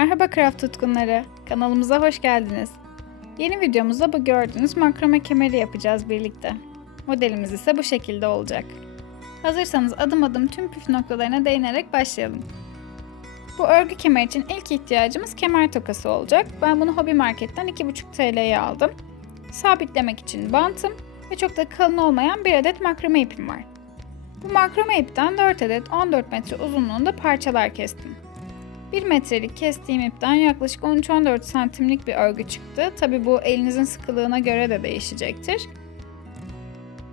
Merhaba craft tutkunları, kanalımıza hoş geldiniz. Yeni videomuzda bu gördüğünüz makrame kemeri yapacağız birlikte. Modelimiz ise bu şekilde olacak. Hazırsanız adım adım tüm püf noktalarına değinerek başlayalım. Bu örgü kemer için ilk ihtiyacımız kemer tokası olacak. Ben bunu Hobby Market'ten 2,5 TL'ye aldım. Sabitlemek için bantım ve çok da kalın olmayan bir adet makrame ipim var. Bu makrame ipten 4 adet 14 metre uzunluğunda parçalar kestim. 1 metrelik kestiğim ipten yaklaşık 13-14 santimlik bir örgü çıktı. Tabi bu elinizin sıkılığına göre de değişecektir.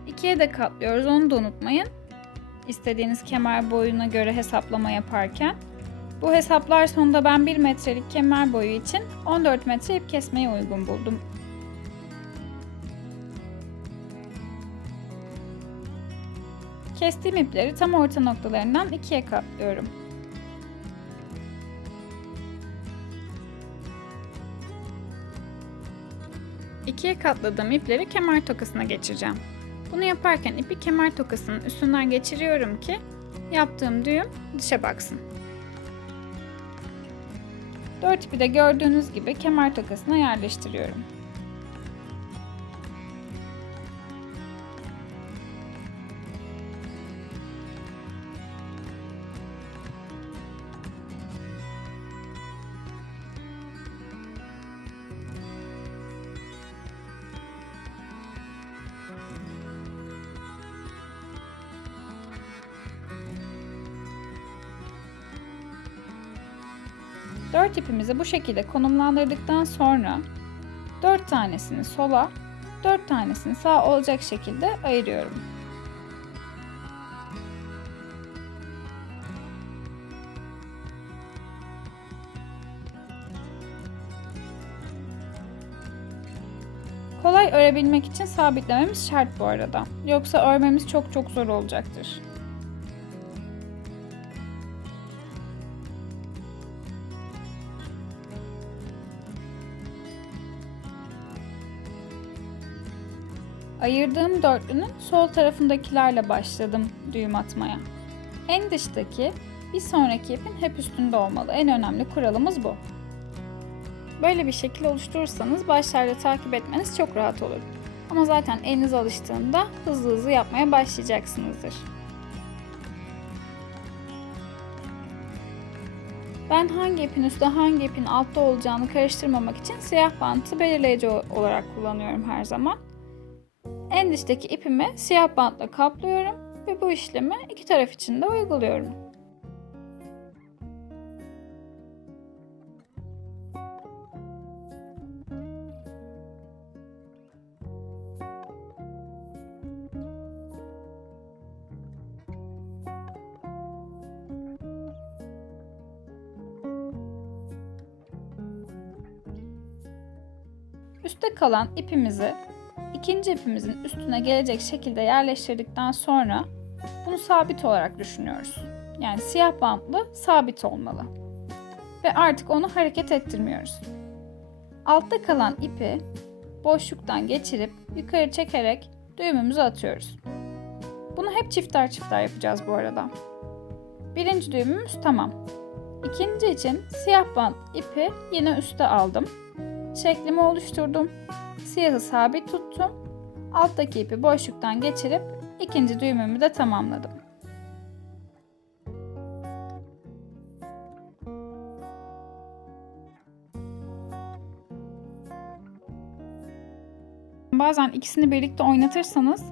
İkiye de katlıyoruz, onu da unutmayın. İstediğiniz kemer boyuna göre hesaplama yaparken. Bu hesaplar sonunda ben 1 metrelik kemer boyu için 14 metre ip kesmeyi uygun buldum. Kestiğim ipleri tam orta noktalarından ikiye katlıyorum. İkiye katladığım ipleri kemer tokasına geçireceğim. Bunu yaparken ipi kemer tokasının üstünden geçiriyorum ki yaptığım düğüm dışa baksın. 4 ipi de gördüğünüz gibi kemer tokasına yerleştiriyorum. Dört ipimizi bu şekilde konumlandırdıktan sonra 4 tanesini sola, 4 tanesini sağa olacak şekilde ayırıyorum. Kolay örebilmek için sabitlememiz şart bu arada. Yoksa örmemiz çok zor olacaktır. Ayırdığım dörtlünün sol tarafındakilerle başladım düğüm atmaya. En dıştaki bir sonraki ipin hep üstünde olmalı. En önemli kuralımız bu. Böyle bir şekil oluşturursanız başlarda takip etmeniz çok rahat olur. Ama zaten eliniz alıştığında hızlı yapmaya başlayacaksınızdır. Ben hangi ipin üstte hangi ipin altta olacağını karıştırmamak için siyah bantı belirleyici olarak kullanıyorum her zaman. En dıştaki ipimi siyah bantla kaplıyorum ve bu işlemi iki taraf için de uyguluyorum. Üstte kalan ipimizi İkinci ipimizin üstüne gelecek şekilde yerleştirdikten sonra bunu sabit olarak düşünüyoruz. Yani siyah bantlı sabit olmalı. Ve artık onu hareket ettirmiyoruz. Altta kalan ipi boşluktan geçirip yukarı çekerek düğümümüzü atıyoruz. Bunu hep çifter yapacağız bu arada. Birinci düğümümüz tamam. İkinci için siyah bant ipi yine üste aldım. Şeklimi oluşturdum. Siyahı sabit tuttum. Alttaki ipi boşluktan geçirip ikinci düğümümü de tamamladım. Bazen ikisini birlikte oynatırsanız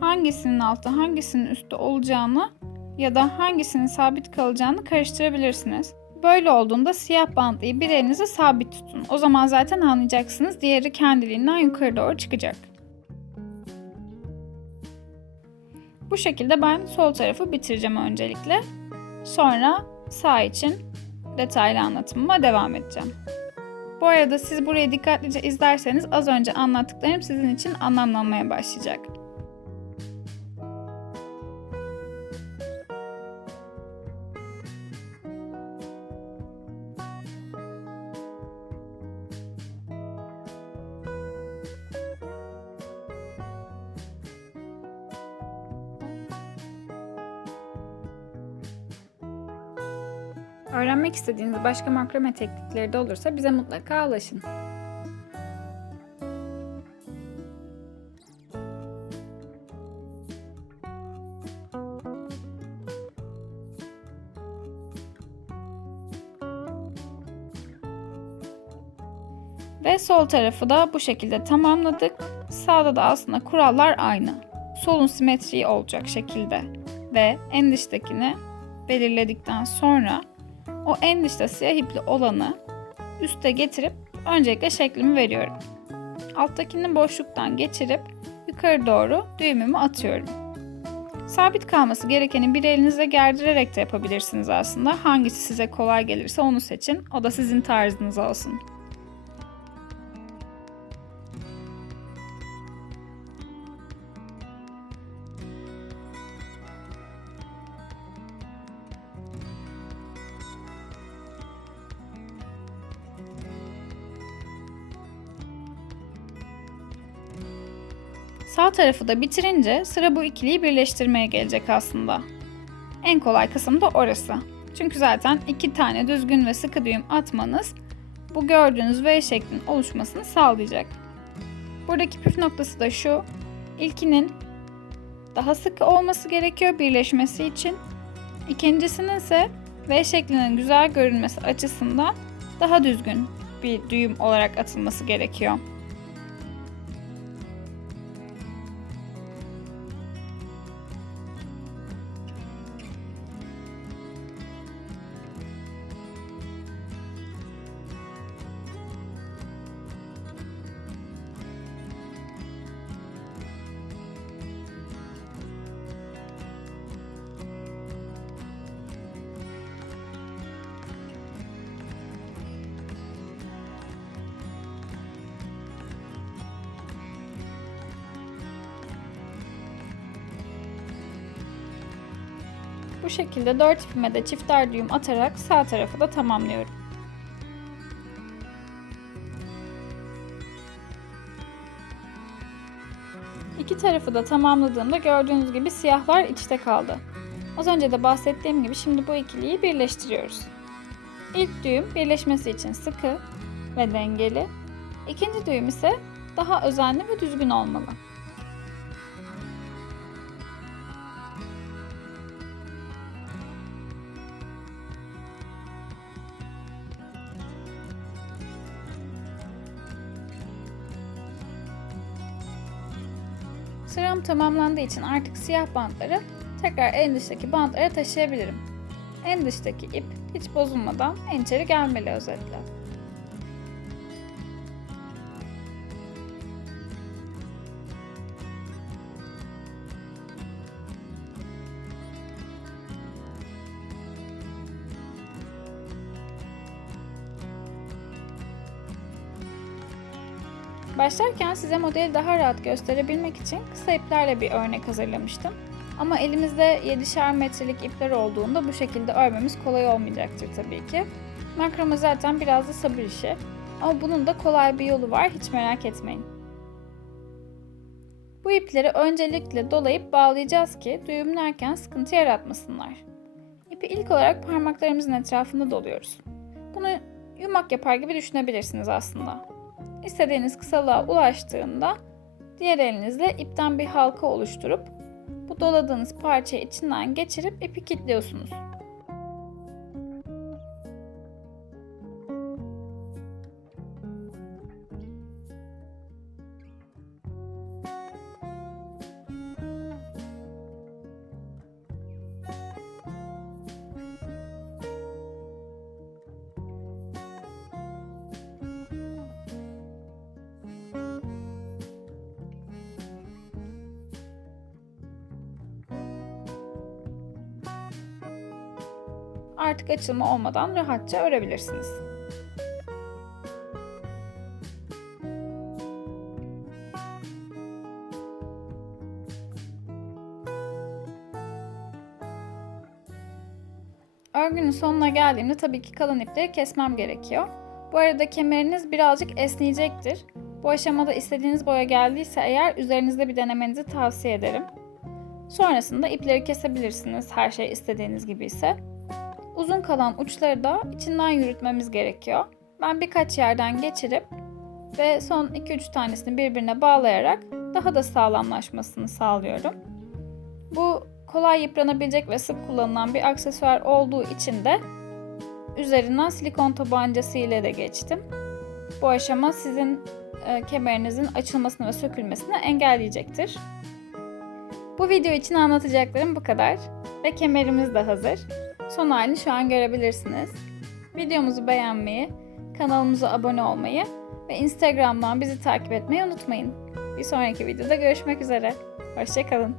hangisinin altta hangisinin üstte olacağını ya da hangisinin sabit kalacağını karıştırabilirsiniz. Böyle olduğunda siyah bantlıyı bir elinize sabit tutun. O zaman zaten anlayacaksınız. Diğeri kendiliğinden yukarı doğru çıkacak. Bu şekilde ben sol tarafı bitireceğim öncelikle. Sonra sağ için detaylı anlatımıma devam edeceğim. Bu arada siz burayı dikkatlice izlerseniz az önce anlattıklarım sizin için anlamlanmaya başlayacak. Öğrenmek istediğiniz başka makrame teknikleri de olursa bize mutlaka ulaşın. Ve sol tarafı da bu şekilde tamamladık. Sağda da aslında kurallar aynı. Solun simetriği olacak şekilde. Ve en dıştakini belirledikten sonra o en dışta siyah ipli olanı üste getirip öncelikle şeklimi veriyorum. Alttakini boşluktan geçirip yukarı doğru düğümümü atıyorum. Sabit kalması gerekeni bir elinizle gerdirerek de yapabilirsiniz aslında. Hangisi size kolay gelirse onu seçin. O da sizin tarzınız olsun. Sağ tarafı da bitirince sıra bu ikiliyi birleştirmeye gelecek aslında. En kolay kısım da orası. Çünkü zaten 2 tane düzgün ve sıkı düğüm atmanız bu gördüğünüz V şeklinin oluşmasını sağlayacak. Buradaki püf noktası da şu. İlkinin daha sıkı olması gerekiyor birleşmesi için. İkincisinin ise V şeklinin güzel görünmesi açısından daha düzgün bir düğüm olarak atılması gerekiyor. Bu şekilde 4 ipime de çifter düğüm atarak sağ tarafı da tamamlıyorum. İki tarafı da tamamladığımda gördüğünüz gibi siyahlar içte kaldı. Az önce de bahsettiğim gibi şimdi bu ikiliyi birleştiriyoruz. İlk düğüm birleşmesi için sıkı ve dengeli. İkinci düğüm ise daha özenli ve düzgün olmalı. Sıram tamamlandığı için artık siyah bantları tekrar en dıştaki bantlara taşıyabilirim. En dıştaki ip hiç bozulmadan en içeri gelmeli özellikle. Başlarken size modeli daha rahat gösterebilmek için kısa iplerle bir örnek hazırlamıştım. Ama elimizde 7'şer metrelik ipler olduğunda bu şekilde örmemiz kolay olmayacaktır tabii ki. Makrame zaten biraz da sabır işi. Ama bunun da kolay bir yolu var, hiç merak etmeyin. Bu ipleri öncelikle dolayıp bağlayacağız ki düğümlerken sıkıntı yaratmasınlar. İpi ilk olarak parmaklarımızın etrafında doluyoruz. Bunu yumak yapar gibi düşünebilirsiniz aslında. İstediğiniz kısalığa ulaştığında diğer elinizle ipten bir halka oluşturup bu doladığınız parçayı içinden geçirip ipi kilitliyorsunuz. Artık açılma olmadan rahatça örebilirsiniz. Örgünün sonuna geldiğimde tabii ki kalan ipleri kesmem gerekiyor. Bu arada kemeriniz birazcık esneyecektir. Bu aşamada istediğiniz boya geldiyse eğer üzerinizde bir denemenizi tavsiye ederim. Sonrasında ipleri kesebilirsiniz her şey istediğiniz gibi ise. Uzun kalan uçları da içinden yürütmemiz gerekiyor. Ben birkaç yerden geçirip ve son 2-3 tanesini birbirine bağlayarak daha da sağlamlaşmasını sağlıyorum. Bu kolay yıpranabilecek ve sık kullanılan bir aksesuar olduğu için de üzerinden silikon tabancası ile de geçtim. Bu aşama sizin kemerinizin açılmasını ve sökülmesini engelleyecektir. Bu video için anlatacaklarım bu kadar ve kemerimiz de hazır. Son halini şu an görebilirsiniz. Videomuzu beğenmeyi, kanalımıza abone olmayı ve Instagram'dan bizi takip etmeyi unutmayın. Bir sonraki videoda görüşmek üzere. Hoşça kalın.